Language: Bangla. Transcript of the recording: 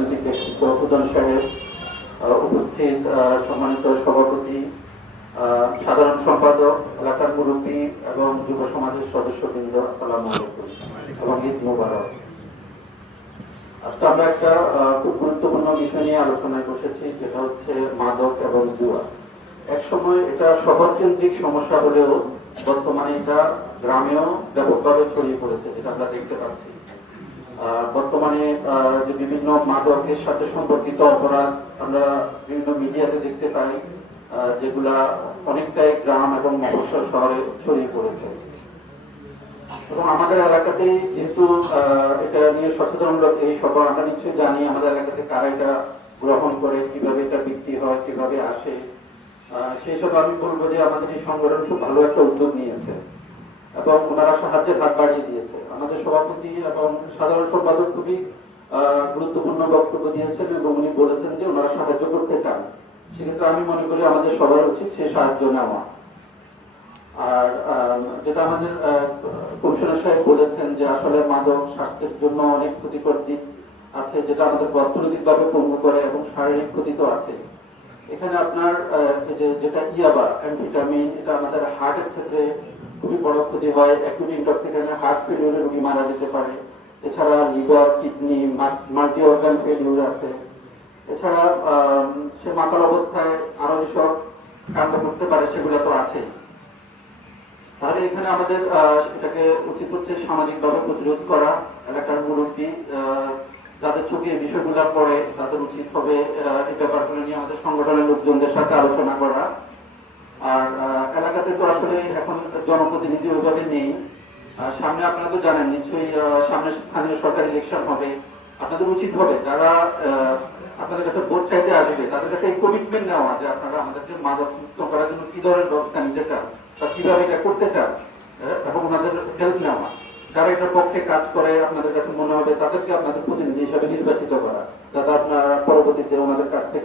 রাজনৈতিক ব্যক্তিত্ব প্রধান সাহেব, উপস্থিত সম্মানিত সভাপতি, সাধারণ সম্পাদক, এলাকার মুরব্বী এবং যুব সমাজের সদস্যবৃন্দ, আসসালামু আলাইকুম এবং ঈদ মোবারক। আজকে আমরা একটা খুব গুরুত্বপূর্ণ বিষয় নিয়ে আলোচনায় বসেছি, যেটা হচ্ছে মাদক এবং জুয়া। এক সময় এটা শহর কেন্দ্রিক সমস্যা হলেও বর্তমানে এটা গ্রামেও ব্যাপকভাবে ছড়িয়ে পড়েছে, যেটা আমরা দেখতে পাচ্ছি। বর্তমানে যে বিভিন্ন মাদকের সাথে সম্পর্কিত অপরাধ আমরা বিভিন্ন মিডিয়াতে দেখতে পাই, যেগুলা অনেকটাই গ্রাম এবং মফস্বল শহরে ছড়িয়ে পড়েছে। এবং আমাদের এলাকাতে যেহেতু এটা নিয়ে সচেতনমূলক এই সভা, আমরা নিশ্চয়ই জানি আমাদের এলাকাতে কারা এটা গ্রহণ করে, কিভাবে এটা বিক্রি হয়, কিভাবে আসে। সেই সব আমি বলবো যে আমাদের এই সংগঠন খুব ভালো একটা উদ্যোগ নিয়েছে এবং ওনারা সাহায্যের হাত বাড়িয়ে দিয়েছে। আমাদের সভাপতি এবং সাধারণ সম্পাদক খুবই গুরুত্বপূর্ণ বক্তব্য দিয়েছেন এবং উনি বলেছেন যে ওনারা সাহায্য করতে চান। সেক্ষেত্রে আমি মনে করি আমাদের সবার উচিত সে সাহায্য নেওয়া। আর যেটা আমাদের কমিশনার সাহেব বলেছেন যে আসলে মাদক স্বাস্থ্যের জন্য অনেক ক্ষতিকর দিক আছে, যেটা আমাদের অর্থনৈতিকভাবে পঙ্গু করে এবং শারীরিক ক্ষতি তো আছে। এখানে আপনার যেটা ইয়াবা অ্যাম্ফেটামিন, এটা আমাদের হার্টের ক্ষেত্রে খুবই বড় ক্ষতি হয়। অ্যাকুট ইনটক্সিকেশনে হার্ট ফেলিওরে রোগী মারা যেতে পারে। এছাড়া liver, kidney, multi organ failure আছে। এছাড়া সে মাতাল অবস্থায় আরো যেসব কাণ্ড করতে পারে সেগুলো তো আছেই। তাহলে এখানে আমাদের এটাকে উচিত হচ্ছে সামাজিকভাবে প্রতিরোধ করা। এলাকার মুরব্বী যাদের চোখে এই বিষয়গুলো পড়ে তাদের উচিত হবে এই ব্যাপারগুলো নিয়ে আমাদের সংগঠনের লোকজনদের সাথে আলোচনা করা। আর এলাকাতে তো আসলে এখন জনপ্রতিনিধি ওইভাবে নেই। সামনে আপনারা তো জানেন নিশ্চয়ই, সামনে স্থানীয় সরকার ইলেকশন হবে। আপনাদের উচিত হবে যারা আপনাদের কাছে ভোট চাইতে আসবে তাদের কাছে এই কমিটমেন্ট নেওয়া যে আপনারা আমাদেরকে মাদক মুক্ত করার জন্য কি ধরনের ব্যবস্থা নিতে চান বা কিভাবে এটা করতে চান, এবং ওনাদের হেল্প নেওয়া। যারা এটার পক্ষে কাজ করে আপনাদের কাছে মনে হবে তাদেরকে আপনাদের প্রতিনিধি হিসাবে নির্বাচিত করা, যাতে আপনারা পরবর্তীতে ওনাদের কাছ থেকে